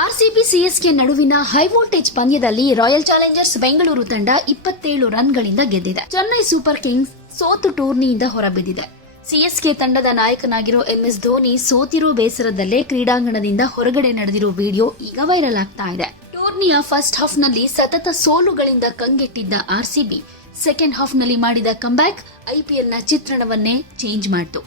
RCB CSK ನಡುವಿನ high voltage ಪಂದ್ಯದಲ್ಲಿ Royal Challengers Bengaluru ತಂಡ ಇಪ್ಪತ್ತೇಳು ರನ್ಗಳಿಂದ ಗೆದ್ದಿದೆ. ಚೆನ್ನೈ ಸೂಪರ್ ಕಿಂಗ್ಸ್ ಸೋತು ಟೂರ್ನಿಯಿಂದ ಹೊರಬಿದ್ದಿದೆ. ಸಿಎಸ್ಕೆ ತಂಡದ ನಾಯಕನಾಗಿರೋ ಎಂಎಸ್ ಧೋನಿ ಸೋತಿರೋ ಬೇಸರದಲ್ಲೇ ಕ್ರೀಡಾಂಗಣದಿಂದ ಹೊರಗಡೆ ನಡೆದಿರೋ ವಿಡಿಯೋ ಈಗ ವೈರಲ್ ಆಗ್ತಾ ಇದೆ. ಟೂರ್ನಿಯ ಫಸ್ಟ್ ಹಾಫ್ನಲ್ಲಿ ಸತತ ಸೋಲುಗಳಿಂದ ಕಂಗೆಟ್ಟಿದ್ದ ಆರ್ಸಿಬಿ ಸೆಕೆಂಡ್ ಹಾಫ್ನಲ್ಲಿ ಮಾಡಿದ ಕಂಬ್ಯಾಕ್ ಐಪಿಎಲ್ನ ಚಿತ್ರಣವನ್ನೇ ಚೇಂಜ್ ಮಾಡಿತು.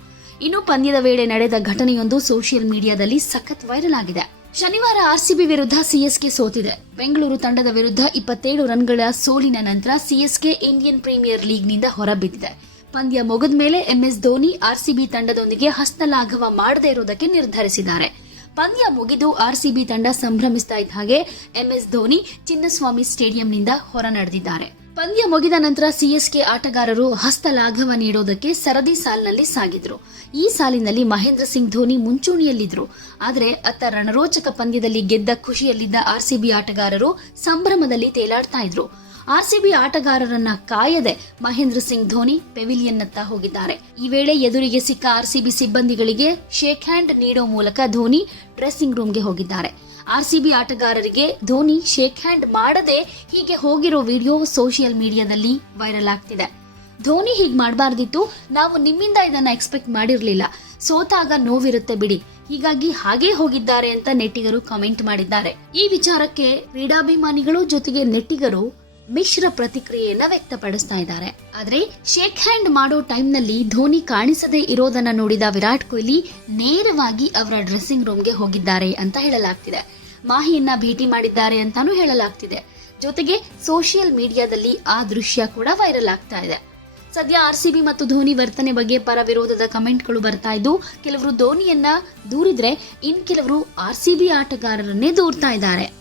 ಇನ್ನು ಪಂದ್ಯದ ವೇಳೆ ನಡೆದ ಘಟನೆಯೊಂದು ಸೋಷಿಯಲ್ ಮೀಡಿಯಾದಲ್ಲಿ ಸಖತ್ ವೈರಲ್ ಆಗಿದೆ. ಶನಿವಾರ ಆರ್ಸಿಬಿ ವಿರುದ್ಧ ಸಿಎಸ್ಕೆ ಸೋತಿದೆ. ಬೆಂಗಳೂರು ತಂಡದ ವಿರುದ್ಧ ಇಪ್ಪತ್ತೇಳು ರನ್ಗಳ ಸೋಲಿನ ನಂತರ ಸಿಎಸ್ಕೆ ಇಂಡಿಯನ್ ಪ್ರೀಮಿಯರ್ ಲೀಗ್ನಿಂದ ಹೊರಬಿದ್ದಿದೆ. ಪಂದ್ಯ ಮುಗಿದ ಮೇಲೆ ಎಂಎಸ್ ಧೋನಿ ಆರ್ಸಿಬಿ ತಂಡದೊಂದಿಗೆ ಹಸ್ತಲಾಘವ ಮಾಡದೇ ಇರುವುದಕ್ಕೆ ನಿರ್ಧರಿಸಿದ್ದಾರೆ. ಪಂದ್ಯ ಮುಗಿದು ಆರ್ಸಿಬಿ ತಂಡ ಸಂಭ್ರಮಿಸ್ತಾ ಇದ್ದ ಹಾಗೆ ಎಂಎಸ್ ಧೋನಿ ಚಿನ್ನಸ್ವಾಮಿ ಸ್ಟೇಡಿಯಂನಿಂದ ಹೊರ ನಡೆದಿದ್ದಾರೆ. ಪಂದ್ಯ ಮುಗಿದ ನಂತರ ಸಿಎಸ್ಕೆ ಆಟಗಾರರು ಹಸ್ತಲಾಘವ ನೀಡೋದಕ್ಕೆ ಸರದಿ ಸಾಲಿನಲ್ಲಿ ಸಾಗಿದ್ರು. ಈ ಸಾಲಿನಲ್ಲಿ ಮಹೇಂದ್ರ ಸಿಂಗ್ ಧೋನಿ ಮುಂಚೂಣಿಯಲ್ಲಿದ್ದರು ಆದರೆ ಅತ್ತ ರಣರೋಚಕ ಪಂದ್ಯದಲ್ಲಿ ಗೆದ್ದ ಖುಷಿಯಲ್ಲಿದ್ದ ಆರ್ಸಿಬಿ ಆಟಗಾರರು ಸಂಭ್ರಮದಲ್ಲಿ ತೇಲಾಡ್ತಾ ಇದ್ರು. ಆರ್ಸಿಬಿ ಆಟಗಾರರನ್ನ ಕಾಯದೆ ಮಹೇಂದ್ರ ಸಿಂಗ್ ಧೋನಿ ಪೆವಿಲಿಯನ್ನತ್ತ ಹೋಗಿದ್ದಾರೆ. ಈ ವೇಳೆ ಎದುರಿಗೆ ಸಿಕ್ಕ ಆರ್ಸಿಬಿ ಸಿಬ್ಬಂದಿಗಳಿಗೆ ಶೇಕ್ ಹ್ಯಾಂಡ್ ನೀಡೋ ಮೂಲಕ ಧೋನಿ ಡ್ರೆಸ್ಸಿಂಗ್ ರೂಮ್ಗೆ ಹೋಗಿದ್ದಾರೆ. ಆರ್ಸಿಬಿ ಆಟಗಾರರಿಗೆ ಧೋನಿ ಶೇಕ್ ಹ್ಯಾಂಡ್ ಮಾಡದೆ ಹೀಗೆ ಹೋಗಿರೋ ವಿಡಿಯೋ ಸೋಷಿಯಲ್ ಮೀಡಿಯಾದಲ್ಲಿ ವೈರಲ್ ಆಗ್ತಿದೆ. ಧೋನಿ ಹೀಗೆ ಮಾಡಬಾರ್ದಿತ್ತು, ನಾವು ನಿಮ್ಮಿಂದ ಇದನ್ನ ಎಕ್ಸ್ಪೆಕ್ಟ್ ಮಾಡಿರಲಿಲ್ಲ. ಸೋತಾಗ ನೋವಿರುತ್ತೆ ಬಿಡಿ. ಹೀಗಾಗಿ ಹಾಗೇ ಹೋಗಿದ್ದಾರೆ ಅಂತ ನೆಟ್ಟಿಗರು ಕಮೆಂಟ್ ಮಾಡಿದ್ದಾರೆ. ಈ ವಿಚಾರಕ್ಕೆ ಕ್ರೀಡಾಭಿಮಾನಿಗಳು ಜೊತೆಗೆ ನೆಟ್ಟಿಗರು ಮಿಶ್ರ ಪ್ರತಿಕ್ರಿಯೆಯನ್ನ ವ್ಯಕ್ತಪಡಿಸ್ತಾ ಇದ್ದಾರೆ. ಆದ್ರೆ ಶೇಕ್ ಹ್ಯಾಂಡ್ ಮಾಡೋ ಟೈಮ್ನಲ್ಲಿ ಧೋನಿ ಕಾಣಿಸದೇ ಇರೋದನ್ನ ನೋಡಿದ ವಿರಾಟ್ ಕೊಹ್ಲಿ ನೇರವಾಗಿ ಅವರ ಡ್ರೆಸ್ಸಿಂಗ್ ರೂಮ್ಗೆ ಹೋಗಿದ್ದಾರೆ ಅಂತ ಹೇಳಲಾಗ್ತಿದೆ. ಮಾಹಿಯನ್ನ ಭೇಟಿ ಮಾಡಿದ್ದಾರೆ ಅಂತಾನೂ ಹೇಳಲಾಗ್ತಿದೆ. ಜೊತೆಗೆ ಸೋಷಿಯಲ್ ಮೀಡಿಯಾದಲ್ಲಿ ಆ ದೃಶ್ಯ ಕೂಡ ವೈರಲ್ ಆಗ್ತಾ ಇದೆ. ಸದ್ಯ ಆರ್ ಸಿ ಬಿ ಮತ್ತು ಧೋನಿ ವರ್ತನೆ ಬಗ್ಗೆ ಪರ ವಿರೋಧದ ಕಮೆಂಟ್ಗಳು ಬರ್ತಾ ಇದ್ದು, ಕೆಲವರು ಧೋನಿಯನ್ನ ದೂರಿದ್ರೆ ಇನ್ ಕೆಲವರು ಆರ್ ಸಿ ಬಿ ಆಟಗಾರರನ್ನೇ ದೂರ್ತಾ ಇದ್ದಾರೆ.